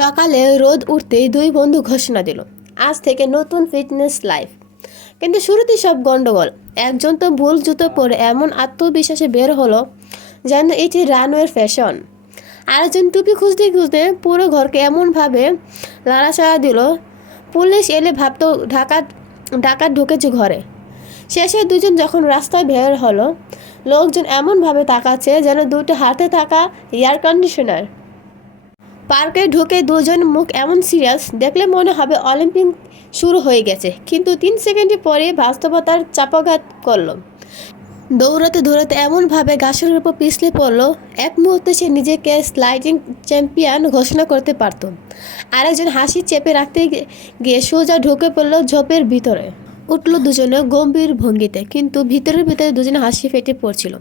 সকালে রোদ উঠতেই দুই বন্ধু ঘোষণা দিল, আজ থেকে নতুন ফিটনেস লাইফ। কিন্তু শুরুতেই সব গন্ডগোল একজন তো ভুল জুতো পরে এমন আত্মবিশ্বাসে বের হলো যেন এটি রানওয়ের ফ্যাশন। আরেকজন টুপি খুঁজতে খুঁজতে পুরো ঘরকে এমনভাবে লাড়াচাড়া দিল, পুলিশ এলে ভাবতো ঢাকা ঢাকা ঢুকেছে ঘরে। শেষে দুজন যখন রাস্তায় বের হলো, লোকজন এমনভাবে তাকাচ্ছে যেন দুটো হাতে থাকা এয়ার কন্ডিশনার পার্কে ঢুকে দুজন মুখ এমন সিরিয়াস দেখলে মনে হবে অলিম্পিক শুরু হয়ে গেছে। কিন্তু তিন সেকেন্ডের পরে বাস্তবতার চাপাঘাত করল। দৌড়াতে দৌড়াতে এমনভাবে গাছের উপর পিছলে পড়ল। এক মুহূর্তে সে নিজেকে স্লাইডিং চ্যাম্পিয়ন ঘোষণা করতে পারত। আরেকজন হাসি চেপে রাখতে গিয়ে সোজা ঢুকে পড়ল ঝোপের ভিতরে। উঠল দুজনে গম্ভীর ভঙ্গিতে, কিন্তু ভিতরের ভিতরে দুজনে হাসি ফেটে পড়ছিল।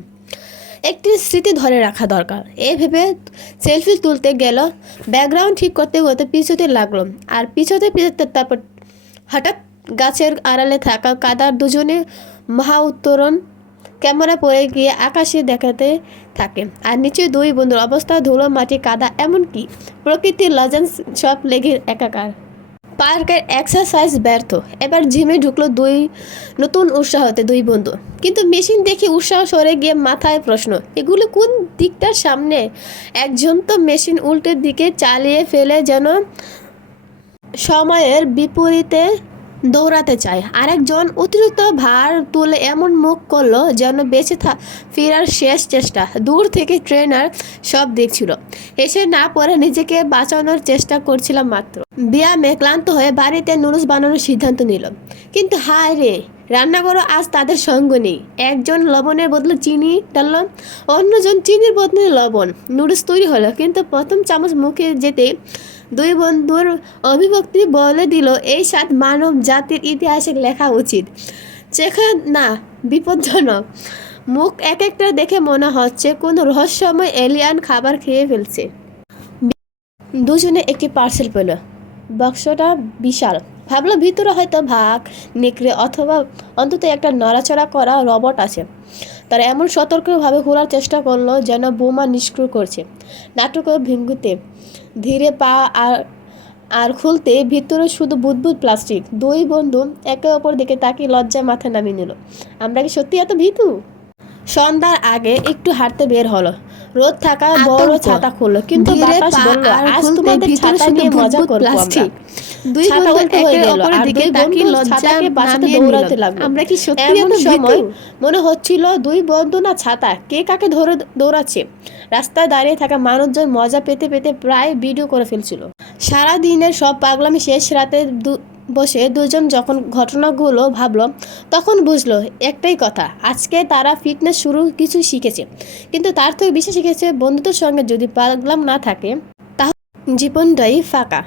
একটি স্মৃতি ধরে রাখা দরকার। এ ভেবে সেলফি তুলতে গেল, ব্যাকগ্রাউন্ড ঠিক করতে করতে পিছুতে লাগল আর পিছতে পিছতে তারপর হঠাৎ গাছের আড়ালে থাকা কাদার দুজনে মহা উত্তরণ ক্যামেরা পড়ে গিয়ে আকাশে দেখাতে থাকে। আর নিচে দুই বন্ধুর অবস্থা, ধুলো, মাটি, কাদা, এমনকি প্রকৃতির লজেন্স সব লেগে একাকার। পার্কের এক্সারসাইজ ব্যর্থ। এবার জিমে ঢুকলো দুই নতুন উৎসাহতে দুই বন্ধু। কিন্তু মেশিন দেখে উৎসাহ সরে গিয়ে মাথায় প্রশ্ন, এগুলো কোন দিকটার সামনে? একজন তো মেশিন উল্টের দিকে চালিয়ে ফেলে যেন সময়ের বিপরীতে দৌড়াতে চায়। আরেকজন অতিরিক্ত ভার তুলে এমন মুখ করল যেন বেঁচে থা ফেরার শেষ চেষ্টা। দূর থেকে ট্রেনার সব দেখছিল। এসে না পরে নিজেকে বাঁচানোর চেষ্টা করছিলাম মাত্র। ব্যায়ামে ক্লান্ত হয়ে বাড়িতে নুডলস বানানোর সিদ্ধান্ত নিল। কিন্তু হায় রে, রান্নাঘরও আজ তাদের সঙ্গ নেই। একজন লবণের বদলে চিনি ডালল অন্যজন চিনির বদলে লবণ। নুডলস তৈরি হলো, কিন্তু প্রথম চামচ মুখে যেতে দুই বন্ধুর অভিভক্তি বলে দিল, এই সাত মানব জাতির ইতিহাসে লেখা উচিত। চেখে না, বিপজ্জনক। মুখ এক একটা দেখে মনে হচ্ছে কোনো রহস্যময় এলিয়ান খাবার খেয়ে ফেলছে। দুজনে একটি পার্সেল পেল। বাক্সটা বিশাল। ভাবলো ভিতরে হয়তো ভাগ, নেকড়ে অথবা অন্তত একটা নড়াচড়া করা রবট আছে। তারা এমন সতর্কভাবে ঘোরার চেষ্টা করল যেন বোমা নিষ্ক্রিয় করছে। নাটক ভেঙ্গুতে ধীরে পা আর আর খুলতে ভিতরে শুধু বুদবুদ প্লাস্টিক। দুই বন্ধু একে অপর দিকে তাকিয়ে লজ্জায় মাথা নামিয়ে নিল। আমরা কি সত্যি এত ভীতু? সন্ধ্যার আগে একটু হাঁটতে বের হলো। রোদ থাকা বড় ছাতা খুললো কিন্তু বাতাস বলল আজ তোমাদের ছাতা নিয়ে মজা করব আমরা। দুই ছাতা উল্টো হয়ে গেল আর দুই বন্ধু ছাতাকে বাঁচাতে দৌড়াতে লাগল। আমরা কি সত্যি এমন সময় মনে হচ্ছিল দুই বন্ধু না ছাতা কে কাকে ধরে দৌড়াচ্ছে? রাস্তায় দাঁড়িয়ে থাকা মানুষজন মজা পেতে পেতে প্রায় ভিডিও করে ফেলছিল। সারা দিনের সব পাগলামি শেষ রাতে বসে দুজন যখন ঘটনাগুলো ভাবল, তখন বুঝলো, একটাই কথা, আজকে তারা ফিটনেস শুরু কিছু শিখেছে। কিন্তু তার থেকে বেশি শিখেছে বন্ধুদের সঙ্গে যদি পাগলাম না থাকে, তাহলে জীবনটাই ফাঁকা।